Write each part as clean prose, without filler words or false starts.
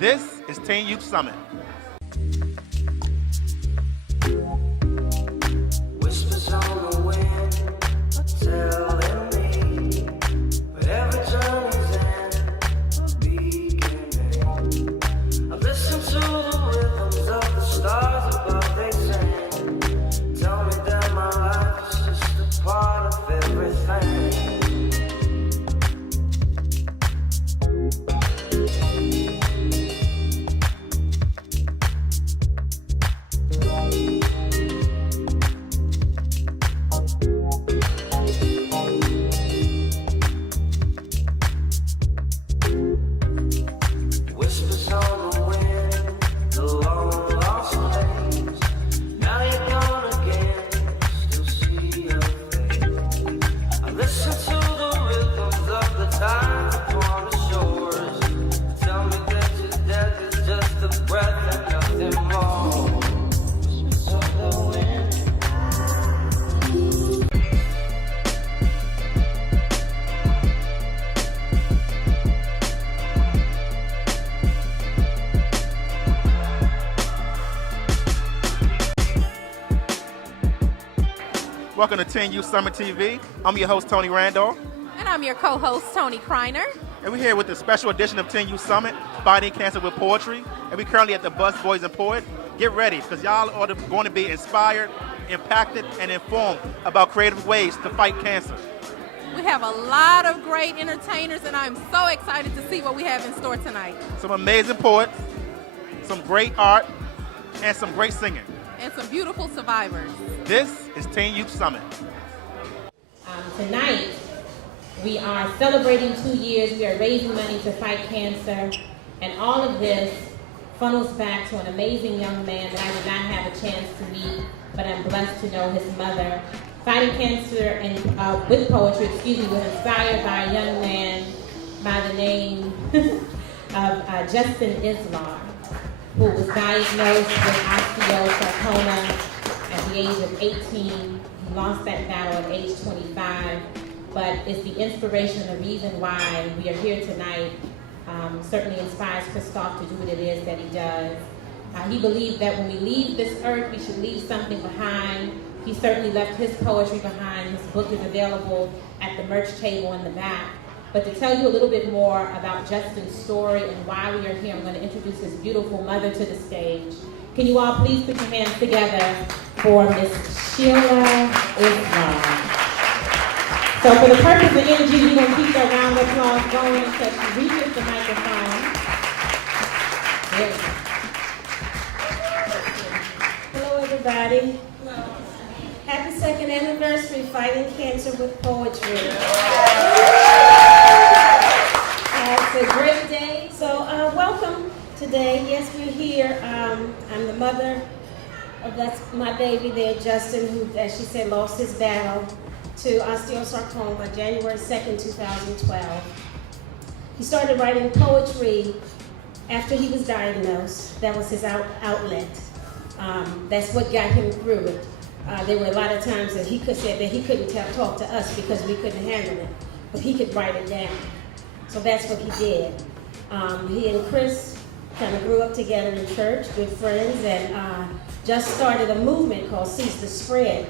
This is Teen Youth Summit. Whispers on the wind are telling me, but every journey's end a beginning. I listen to the rhythms of the stars above, they sing. Tell me that my life is just a part of everything. Whispers on the wind, the long lost waves. Now you're gone again, still see your face. I listen to the rhythms of the tide upon the shores. Tell me that your death is just a breath and nothing more. Whispers on the wind. Welcome to TeenYouthSummit-TV. I'm your host, Tony Randolph, And I'm your co-host, Tony Kreiner. and we're here with the special edition of Teen Youth Summit, Fighting Cancer with Poetry, and we're currently at the Bus Boys and Poet. Get ready, because y'all are going to be inspired, impacted, and informed about creative ways to fight cancer. We have a lot of great entertainers, and I'm so excited to see what we have in store tonight. Some amazing poets, some great art, and some great singing. And some beautiful survivors. This is Teen Youth Summit. Tonight, we are celebrating 2 years. We are raising money to fight cancer. And all of this funnels back to an amazing young man that I did not have a chance to meet, but I'm blessed to know his mother. Fighting cancer and with poetry, was inspired by a young man by the name of Justin Islar, who was diagnosed with osteosarcoma at the age of 18. He lost that battle at age 25, but it's the inspiration, the reason why we are here tonight. Certainly inspires Christophe to do what it is that he does. He believed that when we leave this earth, we should leave something behind. He certainly left his poetry behind. His book is available at the merch table in the back. But to tell you a little bit more about Justin's story and why we are here, I'm going to introduce his beautiful mother to the stage. Can you all please put your hands together for Miss Sheila Islam. So for the purpose of energy, we're going to keep that round of applause going until she reaches the microphone. There we go. Hello, everybody. Happy second anniversary, Fighting Cancer with Poetry. It's a great day. So welcome today. Yes, we're here. I'm the mother of my baby there, Justin, who, as she said, lost his battle to osteosarcoma January 2nd, 2012. He started writing poetry after he was diagnosed. That was his outlet. That's what got him through it. There were a lot of times that he said that he couldn't talk to us because we couldn't handle it, but he could write it down. So that's what he did. He and Chris kind of grew up together in church, good friends, and just started a movement called Cease the Spread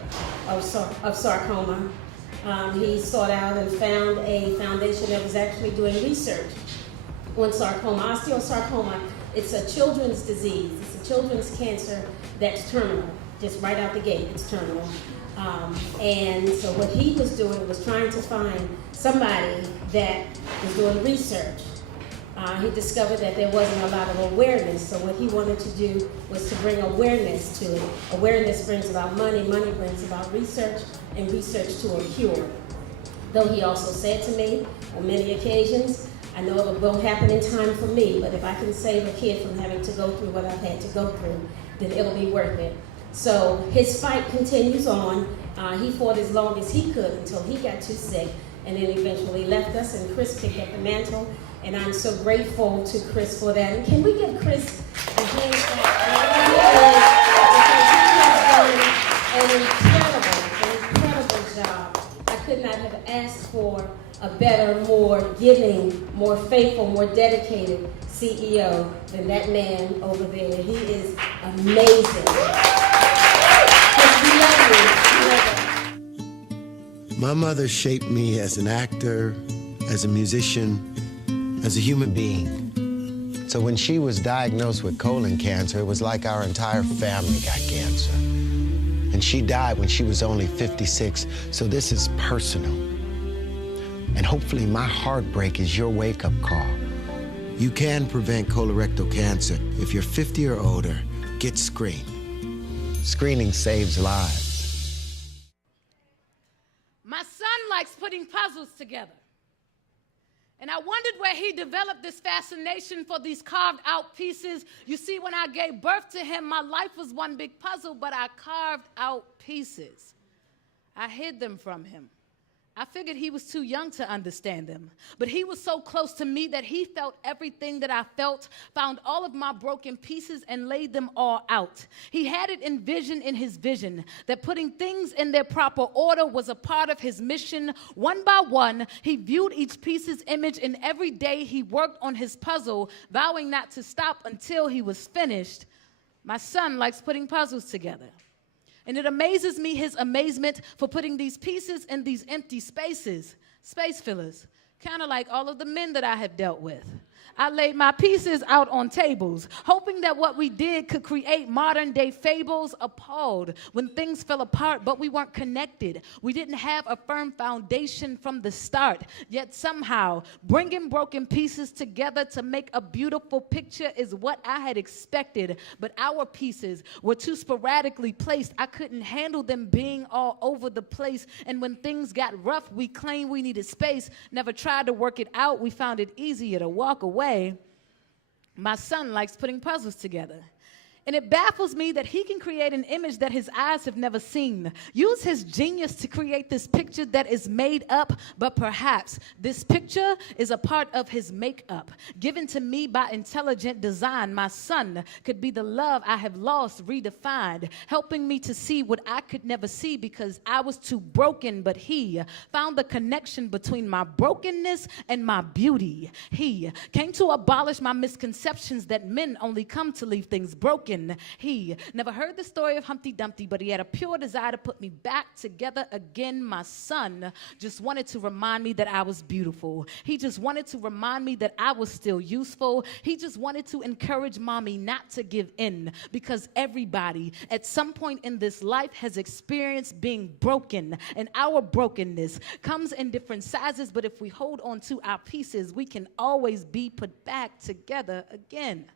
of Sarcoma. He sought out and found a foundation that was actually doing research on sarcoma. Osteosarcoma, it's a children's disease. It's a children's cancer that's terminal. Just right out the gate, it's terminal. And so what he was doing was trying to find somebody that was doing research. He discovered that there wasn't a lot of awareness, so what he wanted to do was to bring awareness to it. Awareness brings about money, money brings about research, and research to a cure. Though he also said to me on many occasions, I know it won't happen in time for me, but if I can save a kid from having to go through what I've had to go through, then it'll be worth it. So his fight continues on. He fought as long as he could until he got too sick, and then eventually left us, and Chris picked up the mantle, and I'm so grateful to Chris for that. And can we give Chris a hand clap? An incredible job. I could not have asked for a better, more giving, more faithful, more dedicated CEO than that man over there. He is amazing. We love you. We love you. My mother shaped me as an actor, as a musician, as a human being. So when she was diagnosed with colon cancer, it was like our entire family got cancer. And she died when she was only 56, so this is personal. And hopefully my heartbreak is your wake-up call. You can prevent colorectal cancer. If you're 50 or older, get screened. Screening saves lives. My son likes putting puzzles together. And I wondered where he developed this fascination for these carved out pieces. You see, when I gave birth to him, my life was one big puzzle, but I carved out pieces. I hid them from him. I figured he was too young to understand them, but he was so close to me that he felt everything that I felt, found all of my broken pieces and laid them all out. He had it envisioned in his vision that putting things in their proper order was a part of his mission. One by one, he viewed each piece's image, and every day he worked on his puzzle, vowing not to stop until he was finished. My son likes putting puzzles together. And it amazes me, his amazement for putting these pieces in these empty spaces, space fillers, kind of like all of the men that I have dealt with. I laid my pieces out on tables, hoping that what we did could create modern-day fables. Appalled when things fell apart, but we weren't connected. We didn't have a firm foundation from the start. Yet somehow, bringing broken pieces together to make a beautiful picture is what I had expected. But our pieces were too sporadically placed. I couldn't handle them being all over the place. And when things got rough, we claimed we needed space. Never tried to work it out. We found it easier to walk away. My son likes putting puzzles together. And it baffles me that he can create an image that his eyes have never seen. Use his genius to create this picture that is made up, but perhaps this picture is a part of his makeup. Given to me by intelligent design, my son could be the love I have lost redefined, helping me to see what I could never see because I was too broken, but he found the connection between my brokenness and my beauty. He came to abolish my misconceptions that men only come to leave things broken. He never heard the story of Humpty Dumpty, but he had a pure desire to put me back together again. My son just wanted to remind me that I was beautiful. He just wanted to remind me that I was still useful. He just wanted to encourage mommy not to give in, because everybody at some point in this life has experienced being broken, and our brokenness comes in different sizes, but if we hold on to our pieces, we can always be put back together again.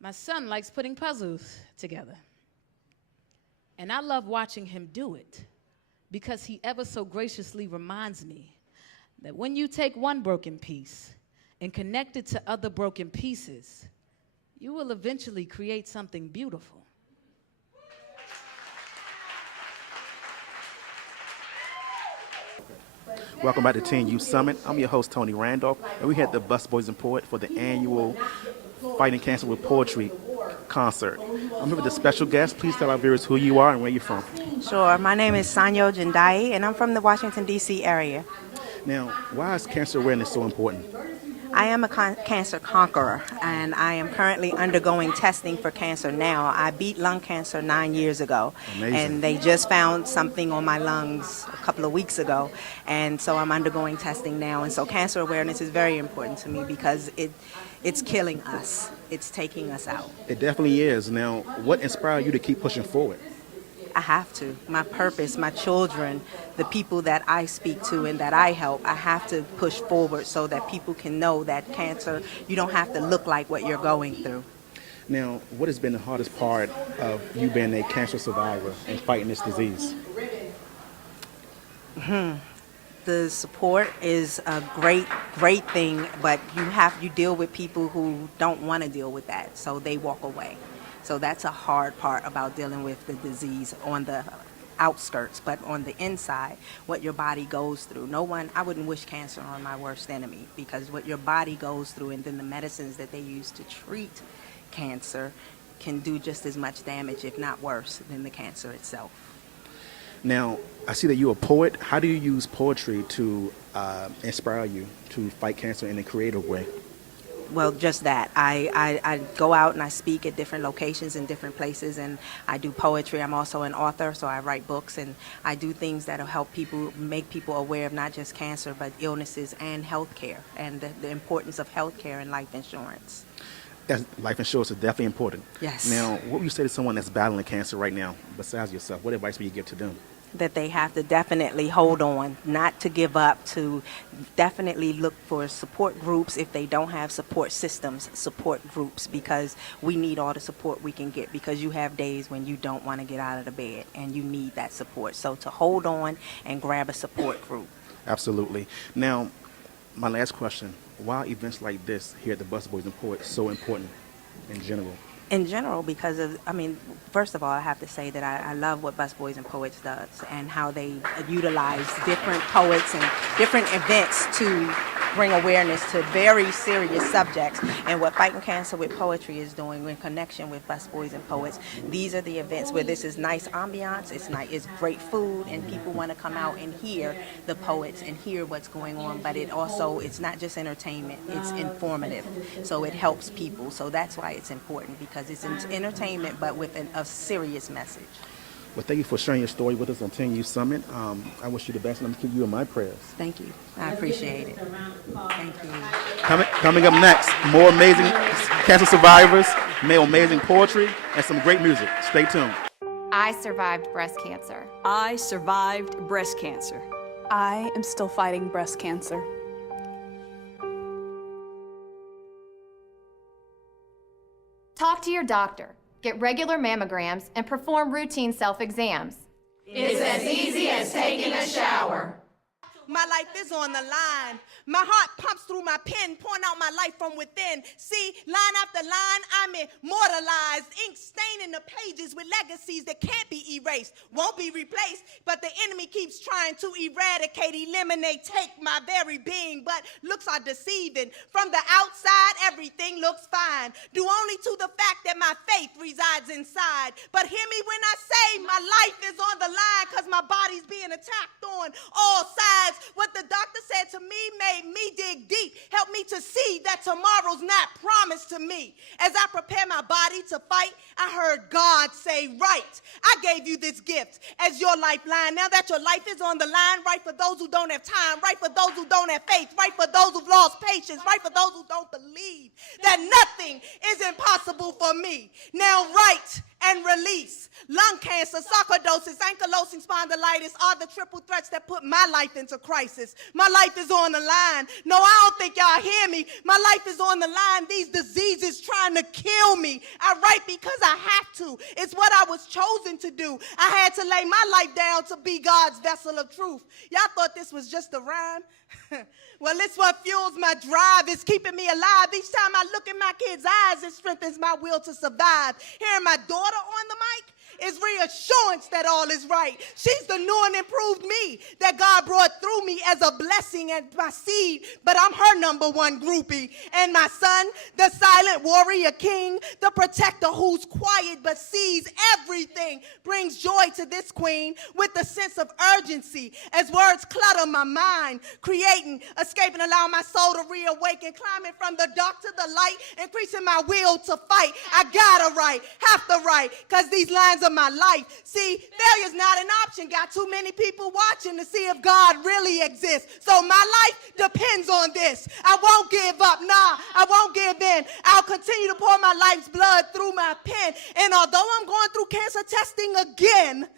My son likes putting puzzles together. And I love watching him do it because he ever so graciously reminds me that when you take one broken piece and connect it to other broken pieces, you will eventually create something beautiful. Welcome back to Teen Youth Summit. I'm your host, Tony Randolph, and we're here at the Busboys and Poet for the annual Fighting Cancer with Poetry concert. I'm here with a special guest. Please tell our viewers who you are and where you're from. Sure. My name is Sanyo Jindai, and I'm from the Washington, D.C. area. Now, why is cancer awareness so important? I am a cancer conqueror, and I am currently undergoing testing for cancer now. I beat lung cancer 9 years ago. Amazing. And they just found something on my lungs a couple of weeks ago, and so I'm undergoing testing now. And so cancer awareness is very important to me because it's killing us. It's taking us out. It definitely is. Now, what inspired you to keep pushing forward? I have to. My purpose, my children, the people that I speak to and that I help, I have to push forward so that people can know that cancer, you don't have to look like what you're going through. Now, what has been the hardest part of you being a cancer survivor and fighting this disease? The support is a great thing, but you deal with people who don't want to deal with that, so they walk away. So that's a hard part about dealing with the disease on the outskirts, but on the inside, what your body goes through. I wouldn't wish cancer on my worst enemy, because what your body goes through and then the medicines that they use to treat cancer can do just as much damage, if not worse, than the cancer itself. Now, I see that you're a poet. How do you use poetry to inspire you to fight cancer in a creative way? Well, just that. I go out and I speak at different locations in different places, and I do poetry. I'm also an author, so I write books, and I do things that'll help people, make people aware of not just cancer, but illnesses and health care, and the importance of health care and life insurance. Life insurance is definitely important. Yes. Now, what would you say to someone that's battling cancer right now, besides yourself? What advice would you give to them? That they have to definitely hold on, not to give up, to definitely look for support groups if they don't have support systems, support groups, because we need all the support we can get, because you have days when you don't want to get out of the bed and you need that support. So to hold on and grab a support group. Absolutely. Now, my last question, why are events like this here at the Busboys and Poets so important in general? In general, because of, first of all, I have to say that I love what Busboys and Poets does and how they utilize different poets and different events to bring awareness to very serious subjects. And what Fighting Cancer with Poetry is doing in connection with Busboys and Poets, these are the events where this is nice ambiance, it's great food, and people want to come out and hear the poets and hear what's going on. But it's not just entertainment, it's informative. So it helps people. So that's why it's important, because it's entertainment but with a serious message. Well, thank you for sharing your story with us on 10 Youth Summit. I wish you the best, and I'm keep you in my prayers. Thank you. I appreciate it. Thank you. Coming up next, more amazing cancer survivors, more amazing poetry, and some great music. Stay tuned. I survived breast cancer. I survived breast cancer. I am still fighting breast cancer. Talk to your doctor, get regular mammograms, and perform routine self-exams. It's as easy as taking a shower. My life is on the line. My heart pumps through my pen, pouring out my life from within. See, line after line, I'm immortalized. Ink staining the pages with legacies that can't be erased, won't be replaced. But the enemy keeps trying to eradicate, eliminate, take my very being. But looks are deceiving. From the outside, everything looks fine. Due only to the fact that my faith resides inside. But hear me when I say my life is on the line, because my body's being attacked on all sides. What the doctor said to me made me dig deep, helped me to see that tomorrow's not promised to me. As I prepare my body to fight, I heard God say, right, I gave you this gift as your lifeline. Now that your life is on the line, right for those who don't have time, right for those who don't have faith, right for those who've lost patience, right for those who don't believe that nothing is impossible for me. Now write and release. Lung cancer, sarcoidosis, ankylosing spondylitis are the triple threats that put my life into crisis. My life is on the line. No, I don't think y'all hear me. My life is on the line. These diseases trying to kill me. I write because I have to. It's what I was chosen to do. I had to lay my life down to be God's vessel of truth. Y'all thought this was just a rhyme? Well, it's what fuels my drive. It's keeping me alive. Each time I look in my kids' eyes, it strengthens my will to survive. Hearing my daughter on the mic is reassurance that all is right. She's the new and improved me that God brought through me as a blessing and my seed, but I'm her number one groupie. And my son, the silent warrior king, the protector who's quiet but sees everything, brings joy to this queen with a sense of urgency as words clutter my mind, creating, escaping, allowing my soul to reawaken, climbing from the dark to the light, increasing my will to fight. I gotta write, have to write, because these lines of my life. See, failure's not an option. Got too many people watching to see if God really exists. So my life depends on this. I won't give up. Nah, I won't give in. I'll continue to pour my life's blood through my pen. And although I'm going through cancer testing again,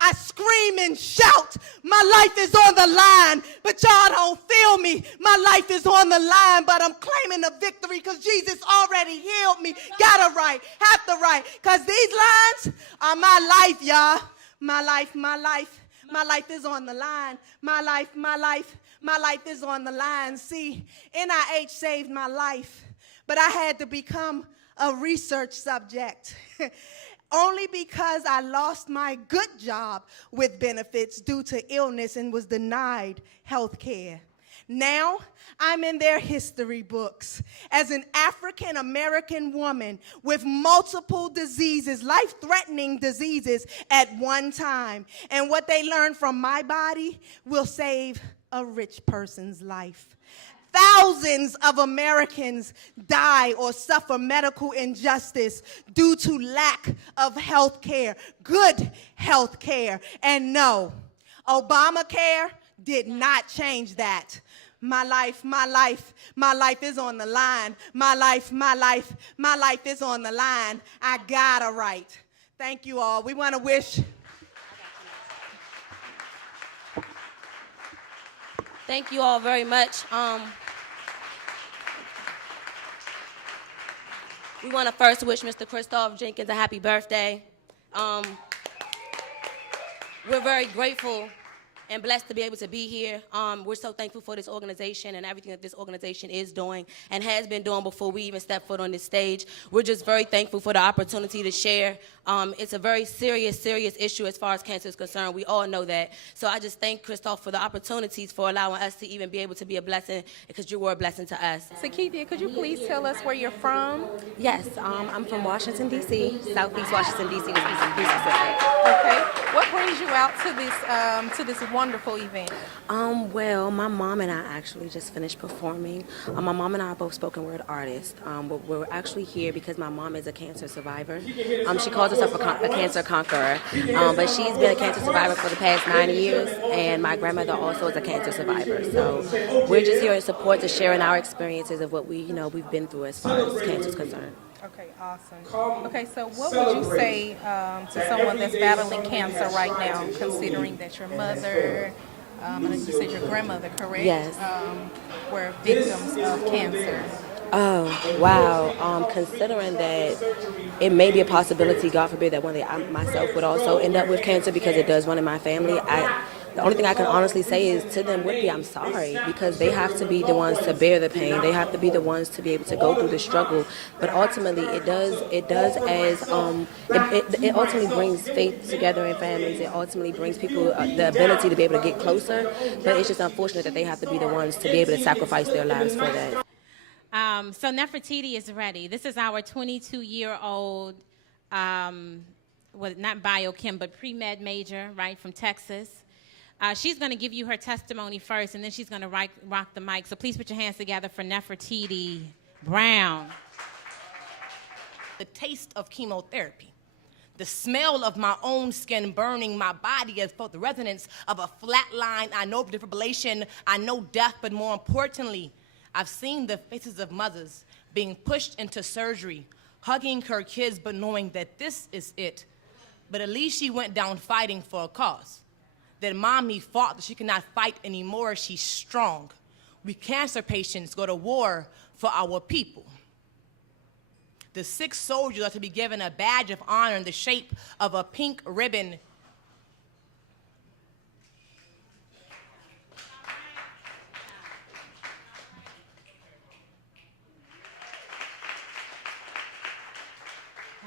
I scream and shout, my life is on the line, but y'all don't feel me. My life is on the line, but I'm claiming the victory because Jesus already healed me. Gotta write, have to write, because these lines are my life, y'all. My life, my life, my life is on the line. My life, my life, my life is on the line. See, NIH saved my life, but I had to become a research subject. Only because I lost my good job with benefits due to illness and was denied health care. Now, I'm in their history books as an African-American woman with multiple diseases, life-threatening diseases at one time. And what they learned from my body will save a rich person's life. Thousands of Americans die or suffer medical injustice due to lack of health care, good health care. And no, Obamacare did not change that. My life is on the line. My life is on the line. I got a right. Thank you all. We want to wish. Thank you all very much. We want to first wish Mr. Christoph Jenkins a happy birthday. We're very grateful and blessed to be able to be here. We're so thankful for this organization and everything that this organization is doing and has been doing before we even step foot on this stage. We're just very thankful for the opportunity to share. It's a very serious issue as far as cancer is concerned. We all know that. So I just thank Christoph for the opportunities for allowing us to even be able to be a blessing, because you were a blessing to us. Sakithia, could you please tell us where you're from? Yes, I'm from Washington, D.C., Southeast Washington, D.C. to be specific. Okay. What brings you out to this wonderful event? Well, my mom and I actually just finished performing. My mom and I are both spoken word artists. But we're actually here because my mom is a cancer survivor. She calls herself a cancer conqueror. But she's been a cancer survivor for the past 9 years, and my grandmother also is a cancer survivor. So we're just here in support to sharing our experiences of what we've been through as far as cancer is concerned. Okay, awesome. Okay, so what would you say to someone that's battling cancer right now, considering that your mother, and you said your grandmother, correct? Yes. Were victims of cancer? Oh, wow. Considering that it may be a possibility, God forbid, that one day I myself would also end up with cancer because it does run in my family, the only thing I can honestly say is to them would be I'm sorry, because they have to be the ones to bear the pain. They have to be the ones to be able to go through the struggle. But ultimately, it ultimately brings faith together in families. It ultimately brings people the ability to be able to get closer. But it's just unfortunate that they have to be the ones to be able to sacrifice their lives for that. So Nefertiti is ready. This is our 22-year-old, not biochem, but pre-med major, right, from Texas. She's going to give you her testimony first, and then she's going to rock the mic. So please put your hands together for Nefertiti Brown. The taste of chemotherapy, the smell of my own skin burning my body. I felt the resonance of a flat line. I know defibrillation, I know death, but more importantly, I've seen the faces of mothers being pushed into surgery, hugging her kids, but knowing that this is it. But at least she went down fighting for a cause. That mommy fought that she could not fight anymore. She's strong. We cancer patients go to war for our people. The sick soldiers are to be given a badge of honor in the shape of a pink ribbon.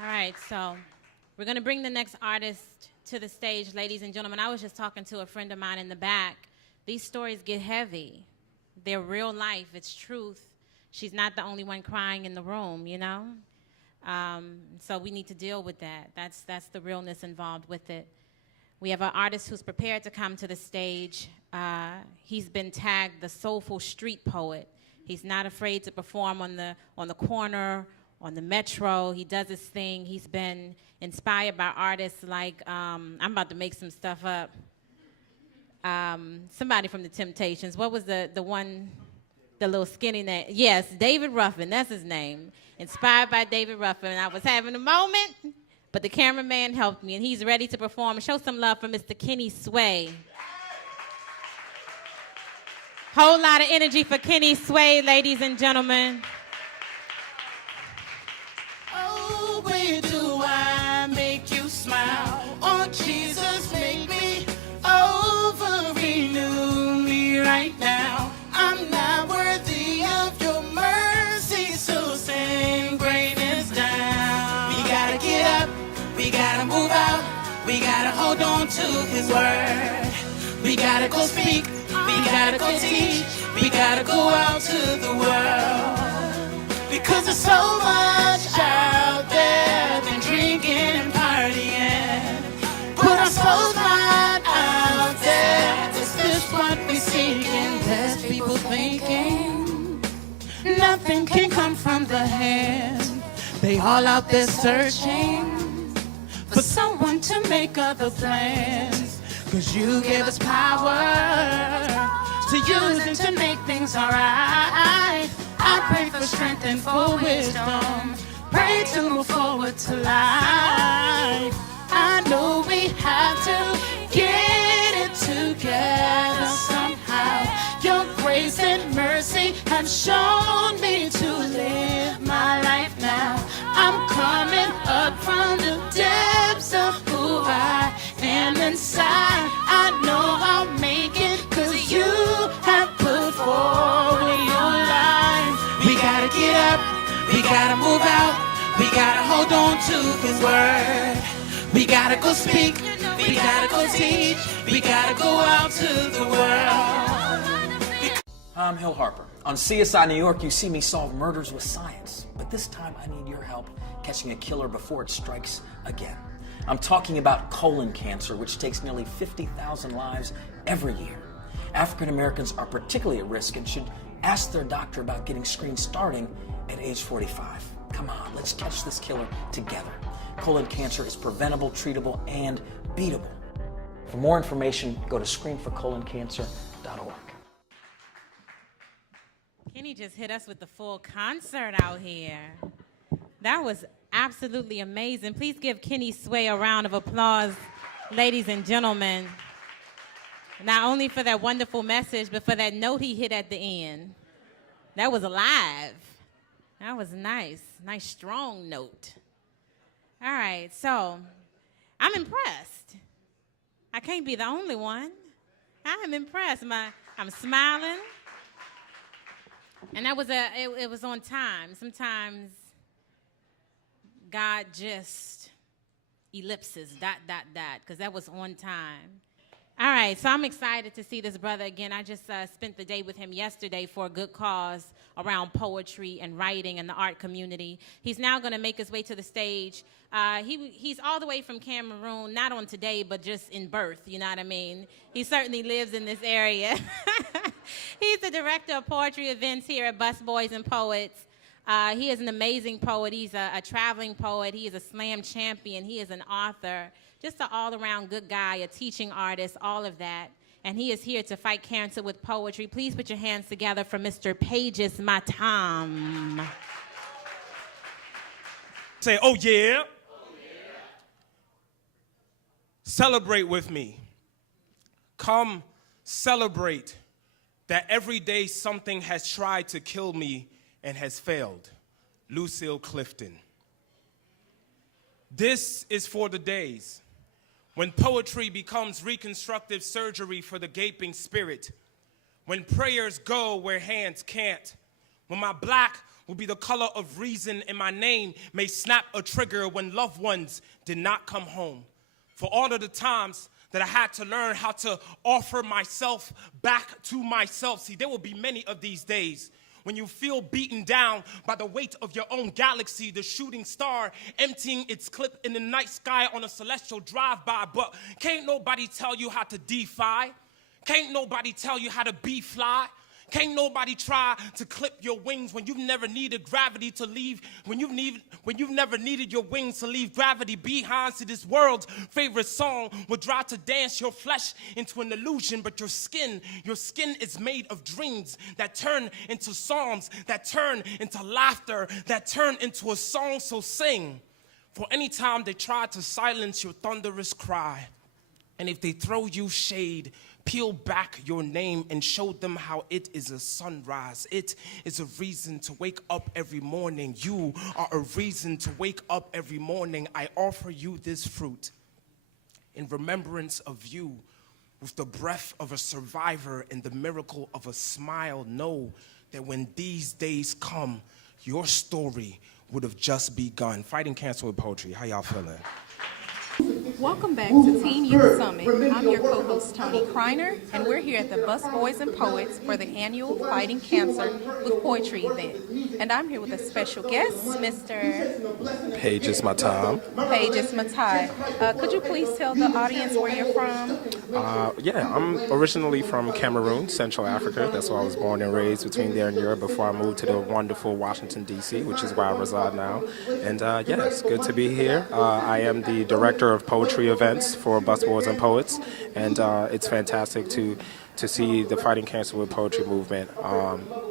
All right, so we're going to bring the next artist to the stage, ladies and gentlemen. I was just talking to a friend of mine in the back. These stories get heavy. They're real life. It's truth. She's not the only one crying in the room, you know? So we need to deal with that. That's the realness involved with it. We have an artist who's prepared to come to the stage. He's been tagged the soulful street poet. He's not afraid to perform on the corner, on the metro. He does his thing. He's been inspired by artists like, I'm about to make some stuff up. Somebody from the Temptations. What was the one, the little skinny name? Yes, David Ruffin, that's his name. Inspired by David Ruffin. I was having a moment, but the cameraman helped me, and he's ready to perform. Show some love for Mr. Kenny Sway. Whole lot of energy for Kenny Sway, ladies and gentlemen. Oh, where do I make you smile? Oh, Jesus, make me over, renew me right now. I'm not worthy of your mercy, so send greatness down. We gotta get up, we gotta move out, we gotta hold on to his word. We gotta go speak, we gotta go teach, we gotta go out to the world. Because there's so much out there than drinking and partying. Put our souls right out there. Is this what we seeking? There's people thinking from the hand. They all out there searching for someone to make other plans. 'Cause you gave us power to use it to make things alright. I pray for strength and for wisdom. Pray to move forward to life. I know we have to get it together somehow. Your grace and mercy have shown me to live my life now. I'm coming up from the depths of who I am inside. I know I'll make it 'cause you have put forward your life. We gotta get up, we gotta move out, we gotta hold on to the word. We gotta go speak, we gotta go teach, we gotta go out to the world. I'm Hill Harper. On CSI New York, you see me solve murders with science. But this time, I need your help catching a killer before it strikes again. I'm talking about colon cancer, which takes nearly 50,000 lives every year. African Americans are particularly at risk and should ask their doctor about getting screened starting at age 45. Come on, let's catch this killer together. Colon cancer is preventable, treatable, and beatable. For more information, go to screenforcoloncancer.org. Kenny just hit us with the full concert out here. That was absolutely amazing. Please give Kenny Sway a round of applause, ladies and gentlemen. Not only for that wonderful message, but for that note he hit at the end. That was alive. That was nice. Nice, strong note. All right, so I'm impressed. I can't be the only one. I am impressed. I'm smiling. And that was it was on time. Sometimes God just ellipses, ... because that was on time. All right, so I'm excited to see this brother again. I just spent the day with him yesterday for a good cause around poetry and writing and the art community. He's now going to make his way to the stage. He's all the way from Cameroon, not on today, but just in birth, you know what I mean? He certainly lives in this area. He's the director of poetry events here at Busboys and Poets. He is an amazing poet. He's a traveling poet. He is a slam champion. He is an author. Just an all-around good guy, a teaching artist, all of that. And he is here to fight cancer with poetry. Please put your hands together for Mr. Pages Matam. Say, oh yeah. Celebrate with me. Come celebrate that every day something has tried to kill me and has failed. Lucille Clifton. This is for the days when poetry becomes reconstructive surgery for the gaping spirit, when prayers go where hands can't, when my black will be the color of reason and my name may snap a trigger when loved ones did not come home. For all of the times that I had to learn how to offer myself back to myself. See, there will be many of these days when you feel beaten down by the weight of your own galaxy, the shooting star emptying its clip in the night sky on a celestial drive-by. But can't nobody tell you how to defy. Can't nobody tell you how to be fly. Can't nobody try to clip your wings when you've never needed gravity to leave, when you've never needed your wings to leave gravity behind. See, this world's favorite song will try to dance your flesh into an illusion, but your skin is made of dreams that turn into psalms, that turn into laughter, that turn into a song. So sing, for any time they try to silence your thunderous cry, and if they throw you shade, peel back your name and show them how it is a sunrise. It is a reason to wake up every morning. You are a reason to wake up every morning. I offer you this fruit in remembrance of you, with the breath of a survivor and the miracle of a smile. Know that when these days come, your story would have just begun. Fighting cancer with poetry. How y'all feeling? Welcome back to Teen Youth Summit. I'm your co-host Tony Kreiner, and we're here at the Bus Boys and Poets for the annual Fighting Cancer with Poetry event. And I'm here with a special guest, Mr. Pages Matam. Pages Matai. Could you please tell the audience where you're from? Yeah, I'm originally from Cameroon, Central Africa. That's where I was born and raised, between there and Europe, before I moved to the wonderful Washington, D.C., which is where I reside now. And yeah, it's good to be here. I am the director of poetry events for Bus Boys and Poets, and it's fantastic to see the Fighting Cancer with Poetry movement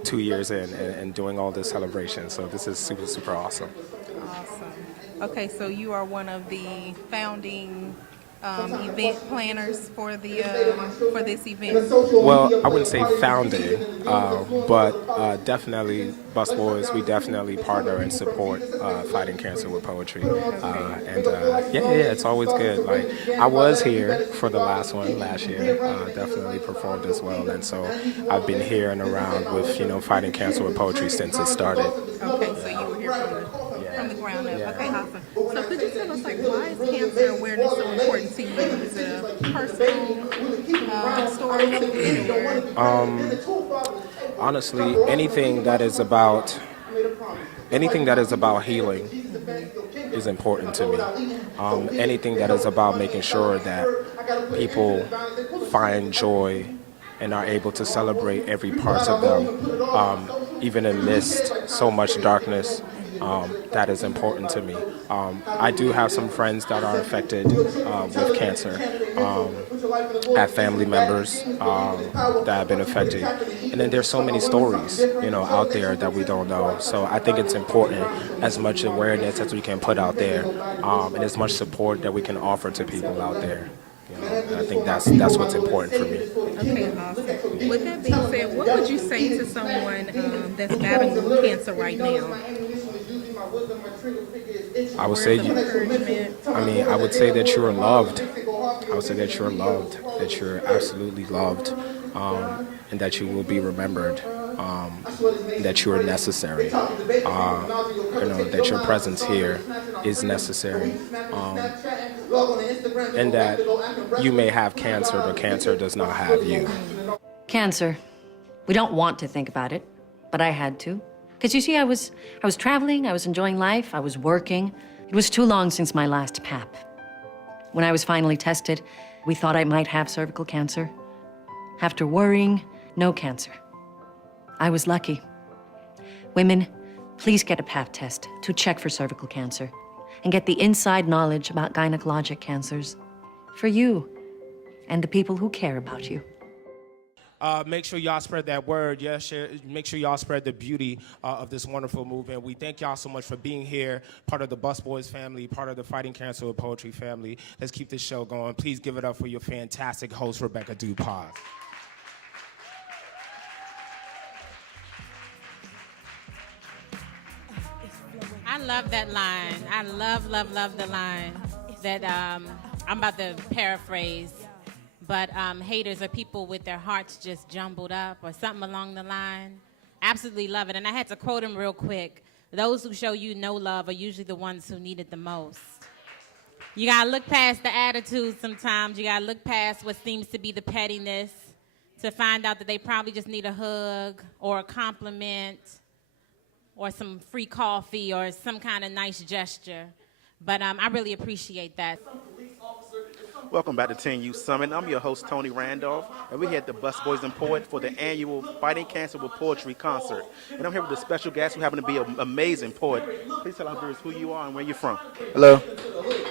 2 years in and doing all this celebration. So this is super, super awesome. Awesome. Okay, so you are one of the founding event planners for the for this event. Well, I wouldn't say founding, but definitely Bus Boys, we definitely partner and support Fighting Cancer with Poetry. And yeah, it's always good. Like, I was here for the last one last year, definitely performed as well. And so I've been here and around with, Fighting Cancer with Poetry since it started. Okay, so you were here from the ground up. Yeah. Okay, awesome. So could you tell us, like, why is cancer awareness so important to you? Is it a personal story to you? Honestly, anything that is about healing is important to me. Anything that is about making sure that people find joy and are able to celebrate every part of them, even amidst so much darkness. That is important to me. I do have some friends that are affected with cancer. I have family members that have been affected. And then there's so many stories, out there that we don't know. So I think it's important, as much awareness as we can put out there, and as much support that we can offer to people out there. I think that's what's important for me. Okay, awesome. With that being said, what would you say to someone that's battling cancer right now? I would say I would say that you're loved. I would say that you're loved, that you're absolutely loved, and that you will be remembered, that you are necessary, that your presence here is necessary, and that you may have cancer, but cancer does not have you. Cancer. We don't want to think about it, but I had to. Because you see, I was traveling, I was enjoying life, I was working. It was too long since my last PAP. When I was finally tested, we thought I might have cervical cancer. After worrying, no cancer. I was lucky. Women, please get a Pap test to check for cervical cancer and get the inside knowledge about gynecologic cancers for you and the people who care about you. Make sure y'all spread that word. Yeah, make sure y'all spread the beauty of this wonderful movement. We thank y'all so much for being here, part of the Bus Boys family, part of the Fighting Cancer with Poetry family. Let's keep this show going. Please give it up for your fantastic host, Rebecca Dupaz. I love that line. I love the line that I'm about to paraphrase. But haters are people with their hearts just jumbled up or something along the line. Absolutely love it. And I had to quote him real quick. Those who show you no love are usually the ones who need it the most. You gotta look past the attitude sometimes. You gotta look past what seems to be the pettiness to find out that they probably just need a hug or a compliment or some free coffee or some kind of nice gesture. But I really appreciate that. Welcome back to Teen Youth Summit. I'm your host, Tony Randolph, and we're here at the Bus Boys and Poets for the annual Fighting Cancer with Poetry concert. And I'm here with a special guest who happen to be an amazing poet. Please tell our viewers who you are and where you're from. Hello,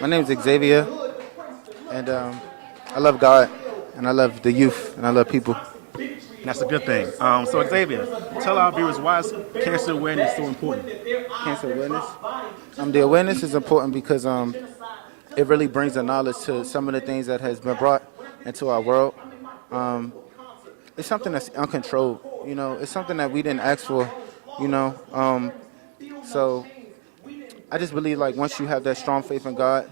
my name is Xavier, and I love God, and I love the youth, and I love people. That's a good thing. So Xavier, tell our viewers, why is cancer awareness so important? Cancer awareness? The awareness is important because it really brings the knowledge to some of the things that has been brought into our world. It's something that's uncontrolled, It's something that we didn't ask for, So I just believe, like, once you have that strong faith in God,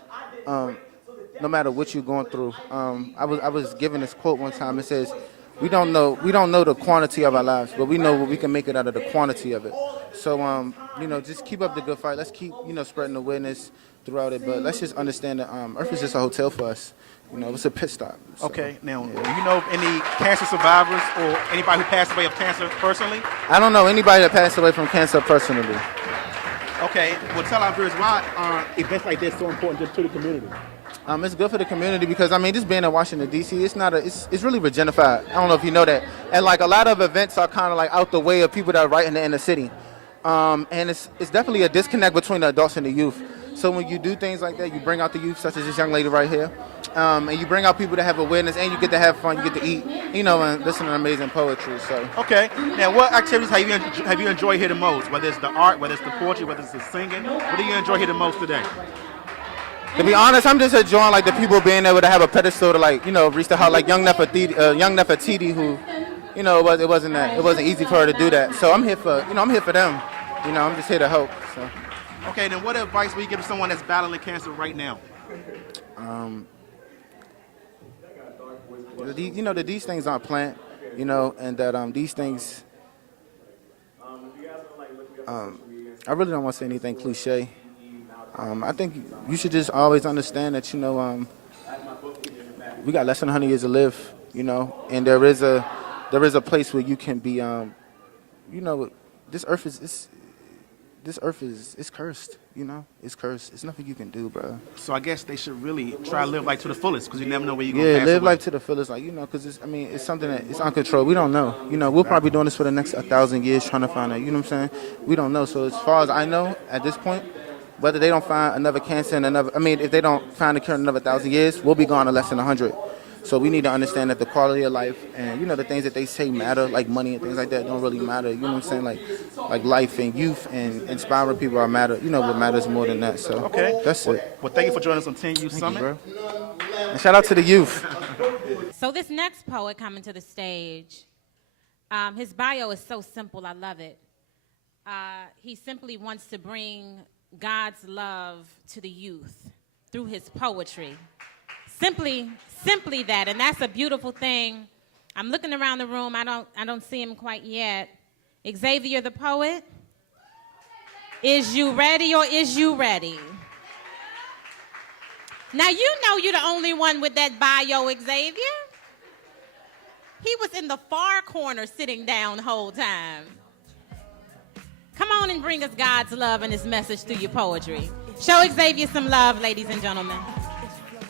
no matter what you're going through. I was given this quote one time. It says, we don't know the quantity of our lives, but we know what we can make it out of the quantity of it. So, just keep up the good fight. Let's keep, spreading awareness. throughout it. But let's just understand that Earth is just a hotel for us. You know, it's a pit stop. So, Okay, now, yeah. do you know of any cancer survivors or anybody who passed away of cancer personally? I don't know anybody that passed away from cancer personally. Okay, well, tell our viewers why are events like this so important to the community? It's good for the community because, I mean, just being in Washington, D.C., it's really regenified. I don't know if you know that. And, like, a lot of events are kind of, like, out the way of people that are right in the inner city. And it's definitely a disconnect between the adults and the youth. So when you do things like that, you bring out the youth, such as this young lady right here, and you bring out people that have awareness, and you get to have fun, you get to eat, you know, and listen to amazing poetry. So. Okay, now what activities have you enjoyed here the most? Whether it's the art, whether it's the poetry, whether it's the singing, what do you enjoy here the most today? To be honest, I'm just enjoying like the people being able to have a pedestal to like, you know, reach the heart, like young Nefertiti, who, you know, it wasn't easy for her to do that. So I'm here for them. You know, I'm just here to help. So. Okay, then what advice will you give to someone that's battling cancer right now? You know that these things aren't planned, you know, and that these things. I really don't want to say anything cliche. I think you should just always understand that, you know, we got less than 100 years to live, you know, and there is a place where you can be, you know, this earth is cursed, you know, it's cursed. It's nothing you can do, bro. So I guess they should really try to live life to the fullest because you never know where you're going to pass live away. life to the fullest, like, you know, because it's something that it's uncontrolled. We don't know, you know. We'll probably be doing this for the next 1,000 years trying to find out. You know what I'm saying? We don't know. So as far as I know, at this point, whether they don't find another cancer in if they don't find a cure in another 1,000 years, we'll be gone in less than 100. So we need to understand that the quality of life and, you know, the things that they say matter, like money and things like that, don't really matter. You know what I'm saying? Like life and youth and inspiring people are matter. You know what matters more than that. So okay, that's it. Well, thank you for joining us on 10 Youth Summit. You, and shout out to the youth. So this next poet coming to the stage, his bio is so simple. I love it. He simply wants to bring God's love to the youth through his poetry. Simply that, and that's a beautiful thing. I'm looking around the room. I don't see him quite yet. Xavier the poet, is you ready or is you ready? Now you know you're the only one with that bio, Xavier. He was in the far corner sitting down the whole time. Come on and bring us God's love and his message through your poetry. Show Xavier some love, ladies and gentlemen.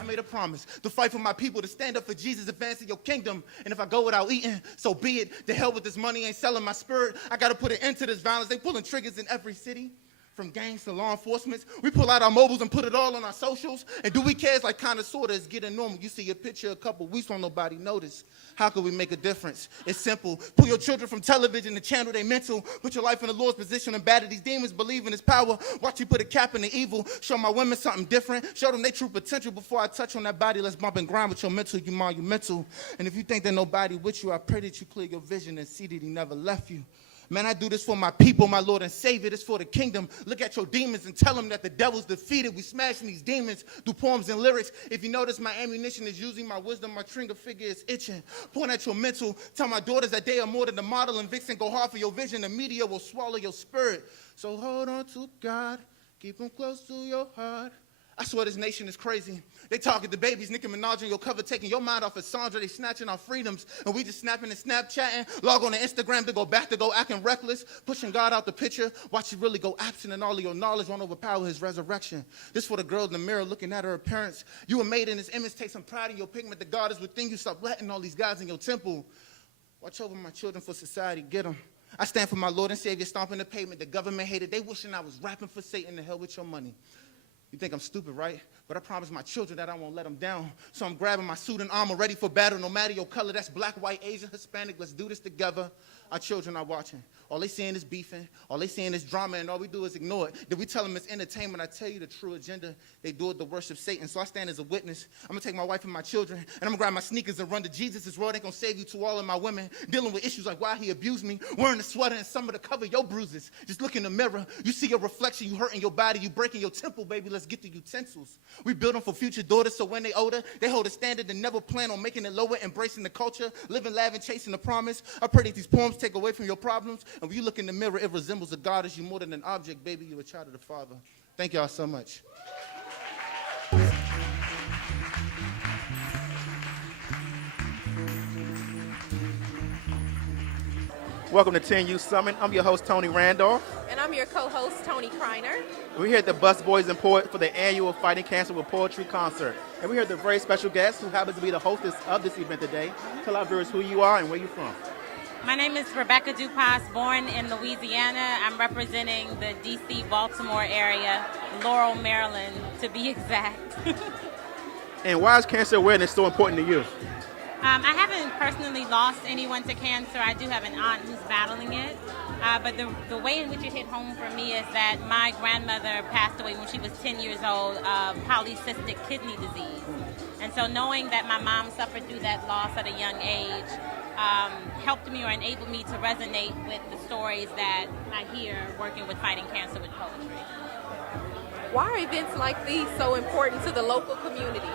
I made a promise to fight for my people, to stand up for Jesus, advancing your kingdom. And if I go without eating, so be it. The hell with this money, ain't selling my spirit. I got to put an end to this violence. They pulling triggers in every city. From gangs to law enforcement, we pull out our mobiles and put it all on our socials. And do we care? It's like kind of sort of, it's getting normal. You see a picture a couple weeks, won't nobody notice. How can we make a difference? It's simple. Pull your children from television to channel they mental. Put your life in the Lord's position and batter these demons. Believe in his power. Watch you put a cap in the evil. Show my women something different. Show them their true potential. Before I touch on that body, let's bump and grind with your mental. You monumental. And if you think there's nobody with you, I pray that you clear your vision and see that he never left you. Man, I do this for my people, my Lord and Savior. This for the kingdom. Look at your demons and tell them that the devil's defeated. We smashing these demons through poems and lyrics. If you notice, my ammunition is using my wisdom. My trigger figure is itching. Point at your mental. Tell my daughters that they are more than the model. And Vixen, go hard for your vision. The media will swallow your spirit. So hold on to God. Keep him close to your heart. I swear this nation is crazy. They talking to babies, Nicki Minaj on your cover, taking your mind off of Sandra. They snatching our freedoms, and we just snapping and Snapchatting. Log on to Instagram to go back to go acting reckless, pushing God out the picture. Watch you really go absent, and all of your knowledge won't overpower his resurrection. This for the girl in the mirror looking at her appearance. You were made in his image. Take some pride in your pigment. The God is within you. Stop letting all these guys in your temple. Watch over my children for society. Get them. I stand for my Lord and Savior, stomping the pavement. The government hated. They wishing I was rapping for Satan. The hell with your money. You think I'm stupid, right? But I promise my children that I won't let them down. So I'm grabbing my suit and armor, ready for battle, no matter your color. That's black, white, Asian, Hispanic. Let's do this together. Our children are watching. All they seeing is beefing. All they seeing is drama, and all we do is ignore it. Did we tell them it's entertainment? I tell you the true agenda. They do it to worship Satan. So I stand as a witness. I'm going to take my wife and my children, and I'm going to grab my sneakers and run to Jesus. His word ain't going to save you to all of my women. Dealing with issues like why he abused me. Wearing a sweater and summer to cover your bruises. Just look in the mirror. You see your reflection. You hurting your body. You breaking your temple, baby. Let's get the utensils. We build them for future daughters, so when they older, they hold a standard and never plan on making it lower, embracing the culture, living lavish, chasing the promise. I pray that these poems take away from your problems, and when you look in the mirror, it resembles a goddess. You more than an object, baby. You're a child of the Father. Thank y'all so much. Welcome to 10 Youth Summit. I'm your host, Tony Randolph. And I'm your co-host, Tony Kreiner. We're here at the Bus Boys and Poet for the annual Fighting Cancer with Poetry concert. And we're here with a very special guest who happens to be the hostess of this event today. Tell our viewers who you are and where you're from. My name is Rebecca Dupas, born in Louisiana. I'm representing the D.C. Baltimore area, Laurel, Maryland, to be exact. And why is cancer awareness so important to you? I haven't personally lost anyone to cancer. I do have an aunt who's battling it. But the way in which it hit home for me is that my grandmother passed away when she was 10 years old of polycystic kidney disease. And so knowing that my mom suffered through that loss at a young age helped me or enabled me to resonate with the stories that I hear working with fighting cancer with poetry. Why are events like these so important to the local community?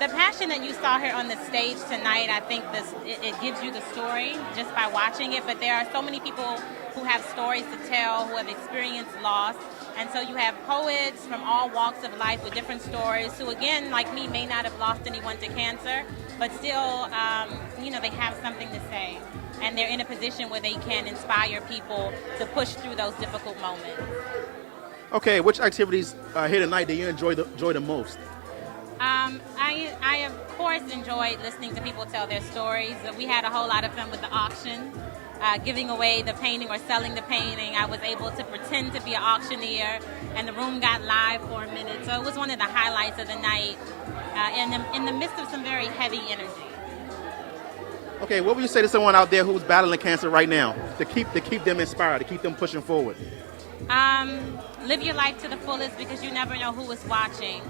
The passion that you saw here on the stage tonight, I think it gives you the story just by watching it, but there are so many people who have stories to tell, who have experienced loss, and so you have poets from all walks of life with different stories who, again, like me, may not have lost anyone to cancer, but still, they have something to say, and they're in a position where they can inspire people to push through those difficult moments. Okay, which activities here tonight do you enjoy the most? I of course enjoyed listening to people tell their stories. We had a whole lot of fun with the auction, giving away the painting or selling the painting. I was able to pretend to be an auctioneer, and the room got live for a minute. So it was one of the highlights of the night, in the midst of some very heavy energy. Okay, what would you say to someone out there who's battling cancer right now to keep them inspired, to keep them pushing forward? Live your life to the fullest because you never know who is watching.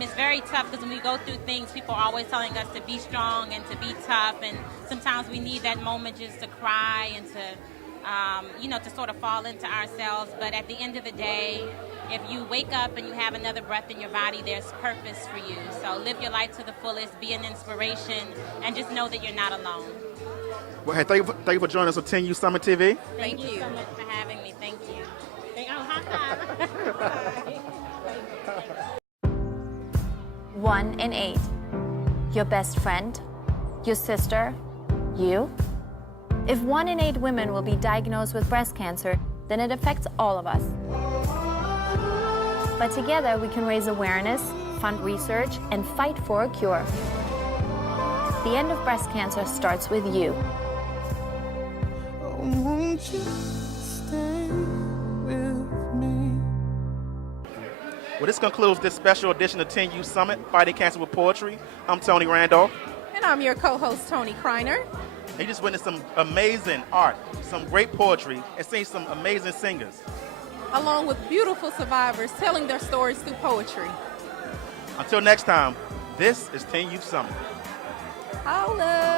It's very tough because when we go through things, people are always telling us to be strong and to be tough, and sometimes we need that moment just to cry and to sort of fall into ourselves. But at the end of the day, if you wake up and you have another breath in your body, there's purpose for you. So live your life to the fullest, be an inspiration, and just know that you're not alone. Well, hey, thank you for joining us on TeenYouthSummit-TV. Thank you so much for having me. Thank you. High five. 1 in 8. Your best friend, your sister, you. If 1 in 8 women will be diagnosed with breast cancer, then it affects all of us. But together we can raise awareness, fund research, and fight for a cure. The end of breast cancer starts with you. Won't you stay with me? Well, this concludes this special edition of 10 Youth Summit, Fighting Cancer with Poetry. I'm Tony Randolph. And I'm your co-host, Tony Kreiner. And you just witnessed some amazing art, some great poetry, and seen some amazing singers. Along with beautiful survivors telling their stories through poetry. Until next time, this is 10 Youth Summit. Holla!